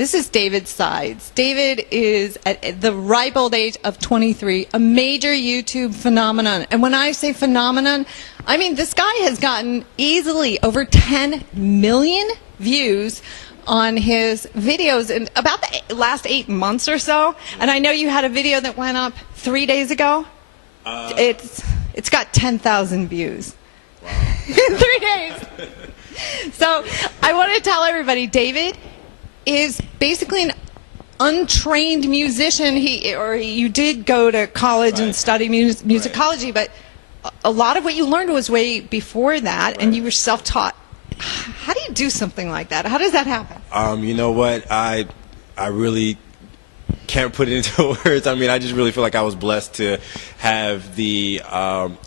This is David Sides. David is, at the ripe old age of 23, a major YouTube phenomenon. And when I say phenomenon, I mean this guy has gotten easily over 10 million views on his videos in about the last 8 months or so. And I know you had a video that went up 3 days ago. It's got 10,000 views. Wow. In 3 days. So I want to tell everybody, David is basically an untrained musician. You did go to college and study musicology, but a lot of what you learned was way before that, and you were self-taught. How do you do something like that? How does that happen? You know what? I really can't put it into words. I mean, I just really feel like I was blessed to have the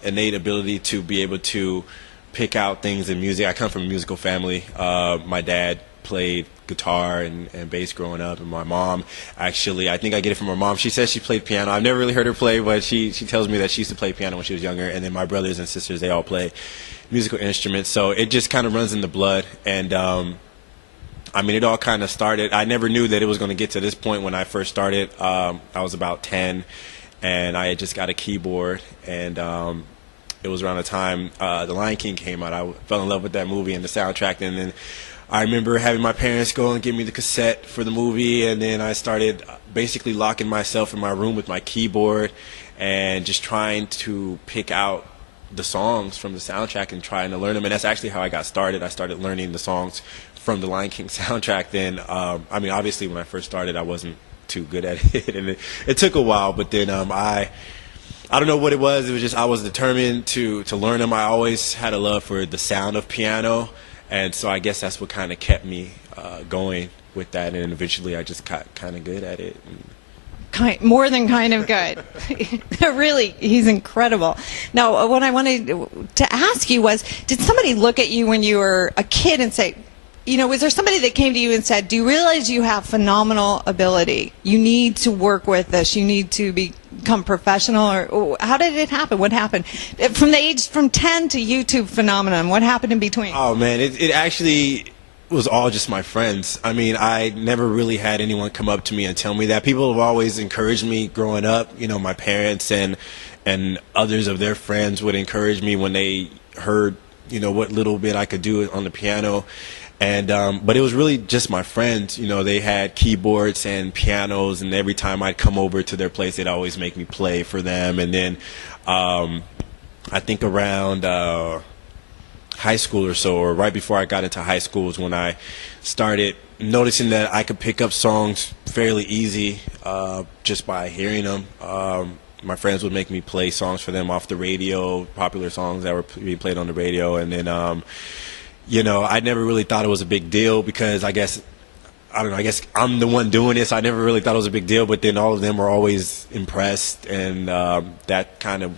innate ability to be able to pick out things in music. I come from a musical family. My dad played guitar and bass growing up, and my mom, actually, I think I get it from her mom. She says she played piano. I've never really heard her play, but she tells me that she used to play piano when she was younger, and then my brothers and sisters, they all play musical instruments, so it just kind of runs in the blood. And I mean, it all kind of started, I never knew that it was going to get to this point when I first started. I was about 10, and I had just got a keyboard, and it was around the time The Lion King came out. I fell in love with that movie and the soundtrack, and then I remember having my parents go and give me the cassette for the movie, and then I started basically locking myself in my room with my keyboard and just trying to pick out the songs from the soundtrack and trying to learn them. And that's actually how I got started. I started learning the songs from the Lion King soundtrack. Then, I mean, obviously when I first started, I wasn't too good at it, and it took a while. But then I don't know what it was. It was just I was determined to learn them. I always had a love for the sound of piano. And so I guess that's what kind of kept me going with that, and eventually I just got kind of good at it. More than kind of good. Really, he's incredible. Now, what I wanted to ask you was, did somebody look at you when you were a kid and say, you know, was there somebody that came to you and said, do you realize you have phenomenal ability? You need to work with this. You need to become professional? Or how did it happen? What happened? From the age from 10 to YouTube phenomenon, what happened in between? Oh, man, it actually was all just my friends. I mean, I never really had anyone come up to me and tell me that. People have always encouraged me growing up. You know, my parents and others of their friends would encourage me when they heard, you know, what little bit I could do on the piano. And but it was really just my friends. You know, they had keyboards and pianos, and every time I'd come over to their place, they'd always make me play for them. And then I think around high school or so, or right before I got into high school, was when I started noticing that I could pick up songs fairly easy just by hearing them. My friends would make me play songs for them off the radio, popular songs that were being played on the radio, and then you know, I never really thought it was a big deal because I guess I'm the one doing this. I never really thought it was a big deal, but then all of them were always impressed, and that kind of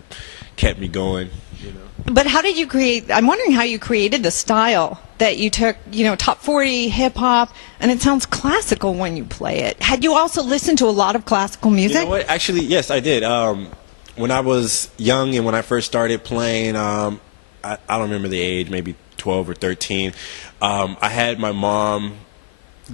kept me going, you know. But how did you create, I'm wondering how you created the style that you took, you know, top 40 hip-hop, and it sounds classical when you play it. Had you also listened to a lot of classical music? You know what? Actually, yes, I did. When I was young and when I first started playing, I don't remember the age, maybe 12 or 13, I had my mom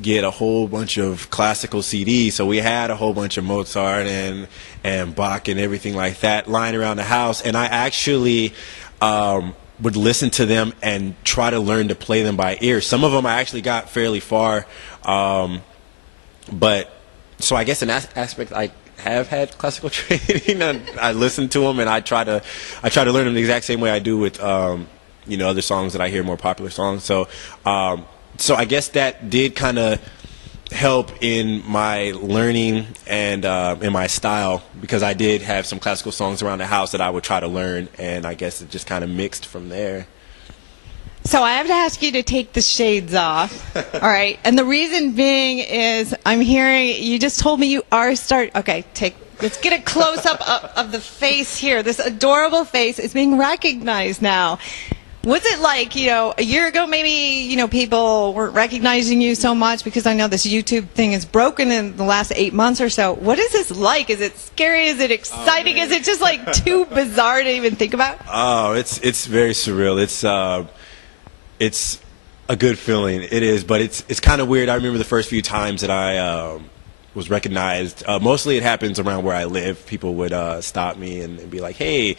get a whole bunch of classical CDs, so we had a whole bunch of Mozart and Bach and everything like that lying around the house, and I actually would listen to them and try to learn to play them by ear. Some of them I actually got fairly far, but so I guess in that aspect I have had classical training. And I listen to them and I try to learn them the exact same way I do with you know, other songs that I hear, more popular songs. So so I guess that did kind of help in my learning and in my style, because I did have some classical songs around the house that I would try to learn, and I guess it just kind of mixed from there. So I have to ask you to take the shades off. All right. And the reason being is I'm hearing, you just told me you are okay, let's get a close-up of the face here. This adorable face is being recognized now. What's it like, you know, a year ago maybe, you know, people weren't recognizing you so much because I know this YouTube thing is broken in the last 8 months or so. What is this like? Is it scary? Is it exciting? Is it just like too bizarre to even think about? Oh, it's very surreal. It's a good feeling. It is, but it's kind of weird. I remember the first few times that I was recognized. Mostly it happens around where I live. People would stop me and be like, "Hey,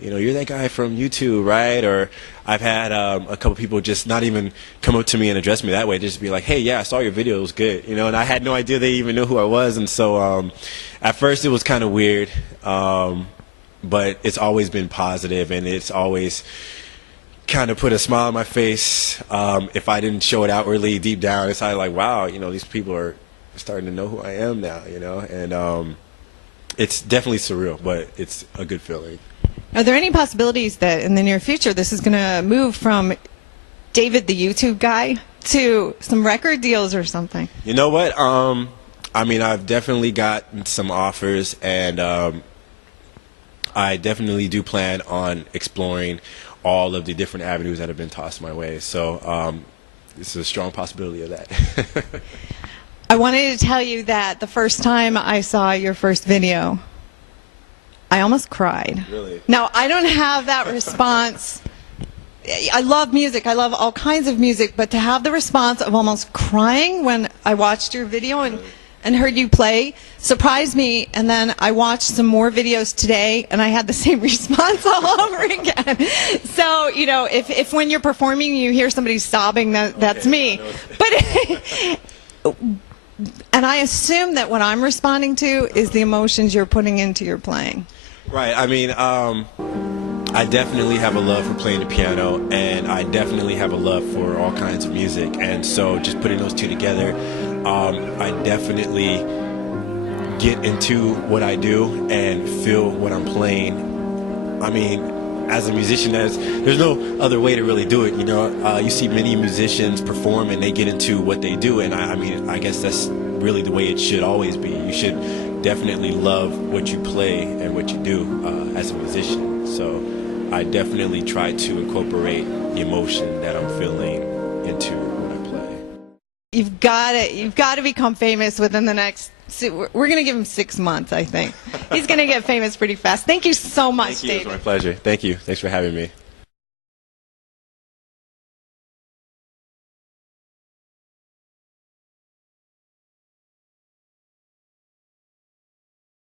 you know, you're that guy from YouTube, right?" Or I've had a couple people just not even come up to me and address me that way. Just be like, "Hey, yeah, I saw your video. It was good." You know, and I had no idea they even knew who I was. And so at first it was kind of weird, but it's always been positive, and it's always kind of put a smile on my face. If I didn't show it outwardly, deep down, it's like, wow, you know, these people are starting to know who I am now, you know, and it's definitely surreal, but it's a good feeling. Are there any possibilities that in the near future this is going to move from David the YouTube guy to some record deals or something? You know what? I mean, I've definitely gotten some offers, and I definitely do plan on exploring all of the different avenues that have been tossed my way. So this is a strong possibility of that. I wanted to tell you that the first time I saw your first video, I almost cried. Really? Now, I don't have that response. I love music. I love all kinds of music. But to have the response of almost crying when I watched your video and heard you play surprised me. And then I watched some more videos today, and I had the same response all over again. So, you know, if when you're performing you hear somebody sobbing, that's me. But and I assume that what I'm responding to is the emotions you're putting into your playing. Right. I mean, I definitely have a love for playing the piano, and I definitely have a love for all kinds of music. And so just putting those two together, I definitely get into what I do and feel what I'm playing. I mean, as a musician, there's no other way to really do it. You know, you see many musicians perform and they get into what they do, and I mean, I guess that's really the way it should always be. You should definitely love what you play and what you do as a musician. So I definitely try to incorporate the emotion that I'm feeling into what I play. You've got to become famous within the next. We're going to give him 6 months, I think. He's going to get famous pretty fast. Thank you so much, Thank you. David. It was my pleasure. Thank you. Thanks for having me.